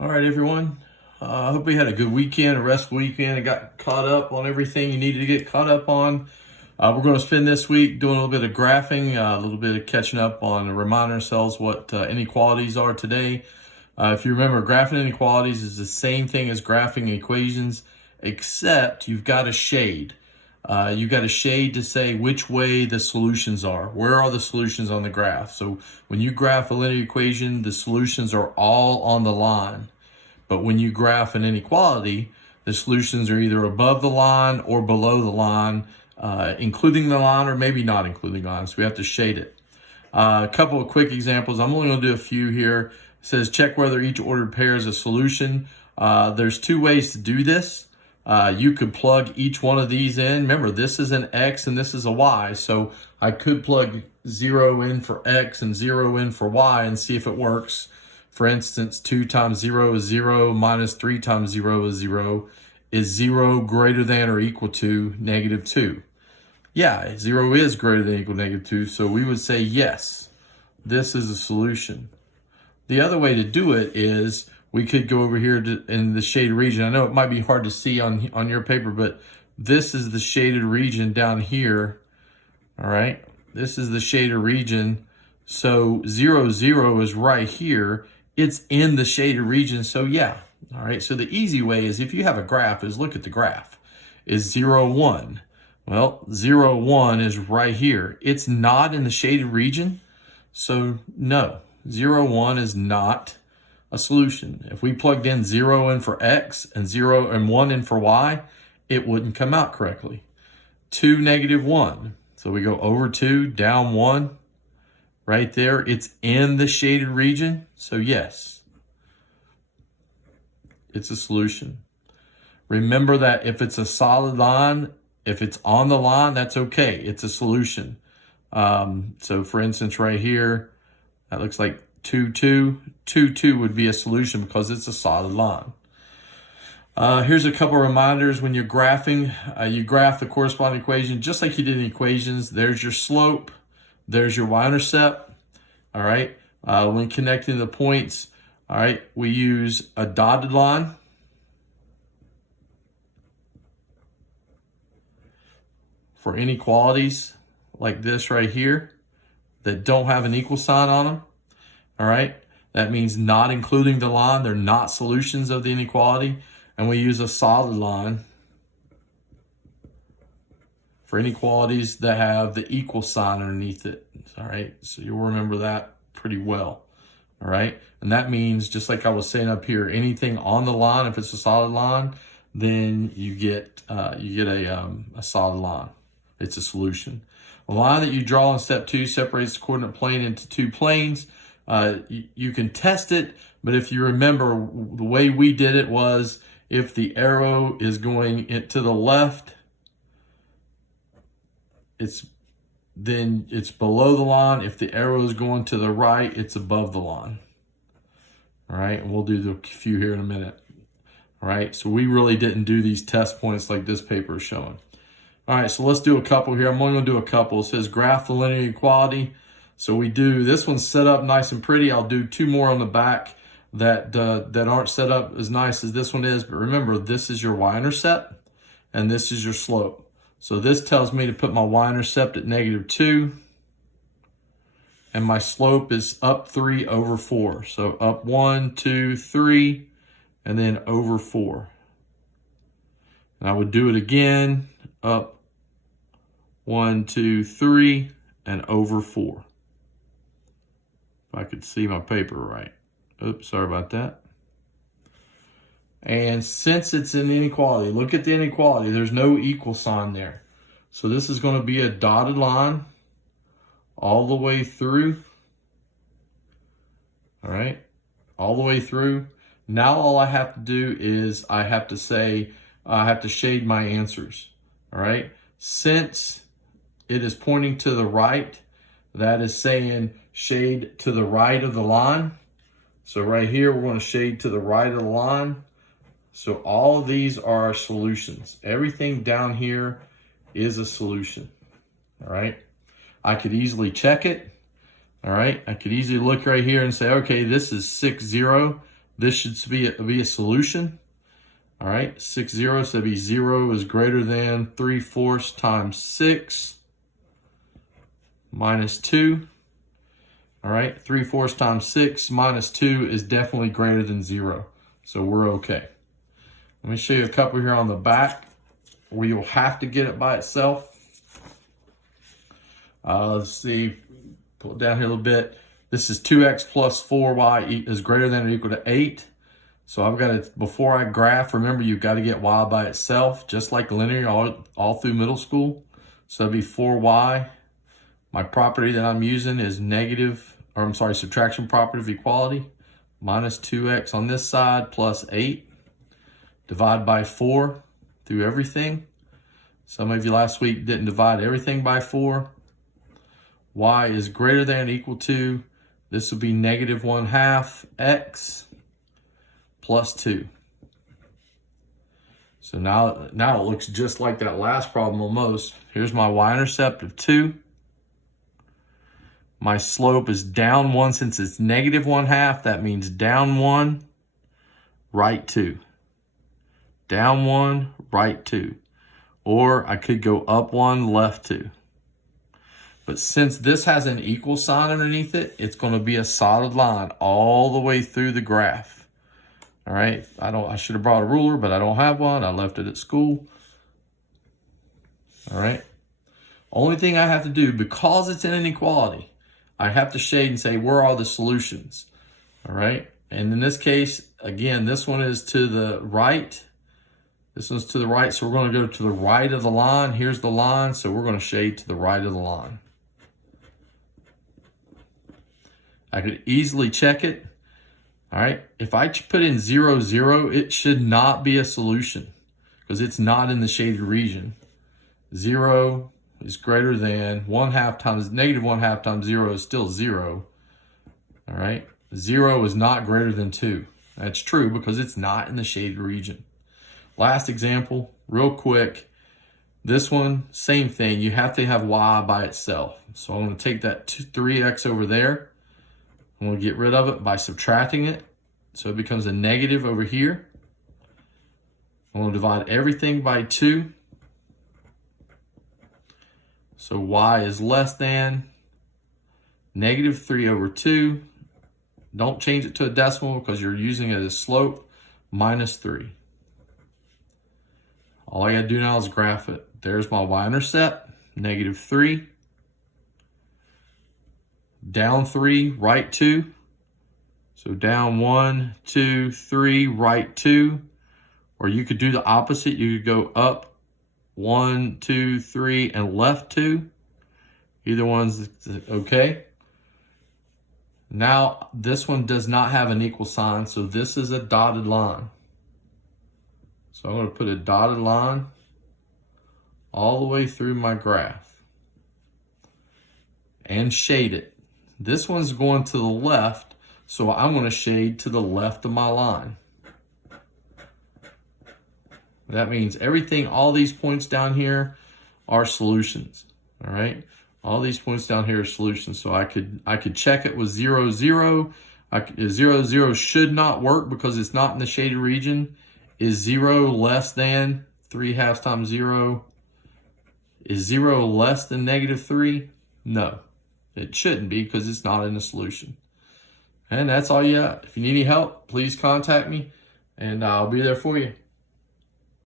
All right, everyone. I hope we had a good weekend, a restful weekend, and got caught up on everything you needed to get caught up on. We're going to spend this week doing a little bit of graphing, a little bit of catching up on reminding ourselves what inequalities are today. If you remember, graphing inequalities is the same thing as graphing equations, except you've got a shade. You've got a shade to say which way the solutions are. Where are the solutions on the graph? So when you graph a linear equation, the solutions are all on the line. But when you graph an inequality, the solutions are either above the line or below the line, including the line or maybe not including the line. So we have to shade it. A couple of quick examples. I'm only going to do a few here. It says check whether each ordered pair is a solution. There's two ways to do this. You could plug each one of these in. Remember, this is an X and this is a Y. So I could plug 0 in for X and 0 in for Y and see if it works. For instance, 2 times 0 is 0, minus 3 times 0 is 0. Is 0 greater than or equal to negative 2? Yeah, 0 is greater than or equal to negative 2, so we would say yes, this is a solution. The other way to do it is we could go over here in the shaded region. I know it might be hard to see on your paper, but this is the shaded region down here, all right? This is the shaded region, so 0, 0 is right here. It's in the shaded region, so yeah. All right, so the easy way is if you have a graph is look at the graph. Is 0, 1? Well, 0, 1 is right here. It's not in the shaded region, so no, 0, 1 is not a solution. If we plugged in 0 in for X and 0 and 1 in for Y, it wouldn't come out correctly. 2, negative 1. So we go over 2, down 1. Right there, it's in the shaded region, so yes, it's a solution. Remember that if it's a solid line, if it's on the line, that's okay, it's a solution. So for instance, right here, that looks like 2, 2. 2, 2 would be a solution because it's a solid line. Here's a couple reminders. When you're graphing, you graph the corresponding equation just like you did in equations. There's your slope. There's your y-intercept, all right? When connecting the points, all right, we use a dotted line. For inequalities like this right here that don't have an equal sign on them, all right? That means not including the line. They're not solutions of the inequality. And we use a solid line for inequalities that have the equal sign underneath it, all right? So you'll remember that pretty well, all right? And that means, just like I was saying up here, anything on the line, if it's a solid line, then you get a solid line. It's a solution. The line that you draw in step 2 separates the coordinate plane into two planes. You can test it, but if you remember, the way we did it was if the arrow is going to the left, then it's below the line. If the arrow is going to the right, it's above the line. All right, and we'll do the few here in a minute. All right, so we really didn't do these test points like this paper is showing. All right, so let's do a couple here. I'm only gonna do a couple. It says graph the linear equality. So we do, this one's set up nice and pretty. I'll do 2 more on the back that aren't set up as nice as this one is. But remember, this is your y-intercept and this is your slope. So this tells me to put my y-intercept at negative 2 and my slope is up 3 over 4. So up 1, 2, 3, and then over 4. And I would do it again, up 1, 2, 3, and over 4. If I could see my paper right. Oops, sorry about that. And since it's an inequality, look at the inequality. There's no equal sign there. So this is going to be a dotted line all the way through. All right, all the way through. Now all I have to do is I have to shade my answers. All right, since it is pointing to the right, that is saying shade to the right of the line. So right here, we're going to shade to the right of the line. So all of these are solutions. Everything down here is a solution, all right? I could easily check it, all right? I could easily look right here and say, okay, this is 6, 0. This should be a solution. All right, 6 0, so that'd be 0 is greater than 3/4 times 6 minus 2. All right, 3/4 times 6 minus 2 is definitely greater than 0. So we're okay. Let me show you a couple here on the back where you'll have to get it by itself. Let's see, pull it down here a little bit. This is 2x plus 4y is greater than or equal to 8. So I've got to, before I graph, remember you've got to get y by itself, just like linear all through middle school. So that'd be 4y. My property that I'm using is subtraction property of equality. Minus 2x on this side plus 8. Divide by 4 through everything. Some of you last week didn't divide everything by 4. Y is greater than or equal to, this would be -1/2 x plus 2. So now it looks just like that last problem almost. Here's my y-intercept of 2. My slope is down 1 since it's -1/2. That means down 1, right 2. Down 1, right 2. Or I could go up 1, left 2. But since this has an equal sign underneath it, it's going to be a solid line all the way through the graph. All right, I should have brought a ruler, but I don't have one. I left it at school. All right. Only thing I have to do, because it's an inequality, I have to shade and say, where are the solutions? All right. And in this case, again, this one is to the right. This one's to the right, so we're going to go to the right of the line. Here's the line, so we're going to shade to the right of the line. I could easily check it. All right, if I put in 0, 0, it should not be a solution because it's not in the shaded region. 0 is greater than -1/2 times -1/2 times 0 is still 0. All right, 0 is not greater than 2. That's true because it's not in the shaded region. Last example, real quick. This one, same thing. You have to have y by itself. So I'm going to take that 3x over there. I'm going to get rid of it by subtracting it. So it becomes a negative over here. I'm going to divide everything by 2. So y is less than -3 over 2. Don't change it to a decimal because you're using it as slope, minus 3. All I got to do now is graph it. There's my y-intercept, -3. Down 3, right 2. So down 1, 2, 3, right 2. Or you could do the opposite. You could go up 1, 2, 3, and left 2. Either one's okay. Now, this one does not have an equal sign, so this is a dotted line. So I'm going to put a dotted line all the way through my graph and shade it. This one's going to the left, so I'm going to shade to the left of my line. That means everything, all these points down here are solutions, all right? All these points down here are solutions, so I could check it with 0, 0. 0, 0 should not work because it's not in the shaded region. Is 0 less than 3/2 times 0? Is 0 less than -3? No, it shouldn't be because it's not in the solution. And that's all you got. If you need any help, please contact me and I'll be there for you.